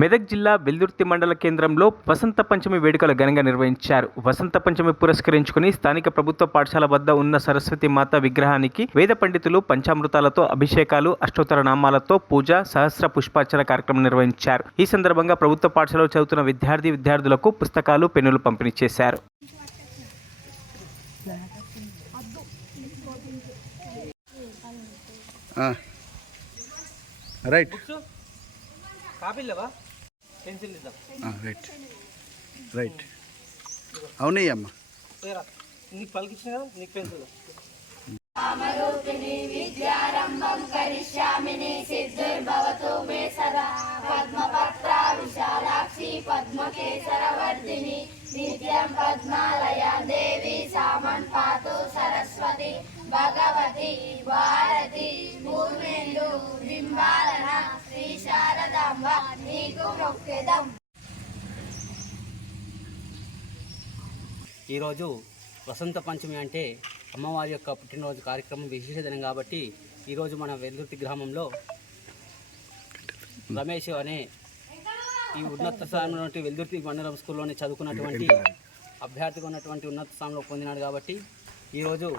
మెదక్ జిల్లా వెల్దుర్తి మండల కేంద్రంలో వసంత పంచమి వేడుకలు ఘనంగా నిర్వహించారు. వసంత పంచమి పురస్కరించుకుని స్థానిక ప్రభుత్వ పాఠశాల వద్ద ఉన్న సరస్వతి మాత విగ్రహానికి వేద పండితులు పంచామృతాలతో అభిషేకాలు, అష్టోత్తర నామాలతో పూజ, సహస్ర పుష్పార్చన కార్యక్రమం నిర్వహించారు. ఈ సందర్భంగా ప్రభుత్వ పాఠశాలలో చదువుతున్న విద్యార్థులకు పుస్తకాలు, పెన్నులు పంపిణీ చేశారు. రైట్ రైట్ అవునయ్య అమ్మ నీకు పలికిచ్చిన కదా నీకు పెన్సిల్ విద్యారంభం కరిష్యామిని సిద్ధిర్భవతు మే సదా పద్మపత్ర విశాలాక్షి పద్మకేసరవర్ధిని నిత్యం పద్మాలయ దేవి సామన్ పాతు సరస్వతి భగవతి భారతి భూమేందు బింబాలన శ్రీ శారదాంబ నీకు మొక్కెదం. ఈరోజు వసంత పంచమి అంటే అమ్మవారి యొక్క పుట్టినరోజు కార్యక్రమం విశేష దినం కాబట్టి ఈరోజు మన వెల్దుర్తి గ్రామంలో రమేష్ అనే ఈ ఉన్నత స్థానంలో వెల్దుర్తి మండలం స్కూల్లోనే చదువుకున్నటువంటి అభ్యర్థిగా ఉన్నటువంటి ఉన్నత స్థానంలో పొందినాడు కాబట్టి ఈరోజు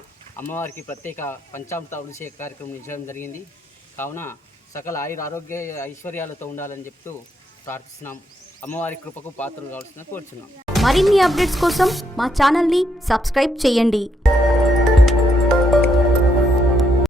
అమ్మవారికి ప్రత్యేక పంచామృత అభిషేక కార్యక్రమం నిర్వహించడం జరిగింది. కావున సకల ఆయుర ఆరోగ్య ఐశ్వర్యాలతో ఉండాలని చెప్తూ ప్రార్థిస్తున్నాం. అమ్మవారి కృపకు పాత్రలు కావాల్సిన కోరుచున్నాం. మరిన్ని అప్డేట్స్ కోసం మా ఛానల్ని సబ్స్క్రైబ్ చేయండి.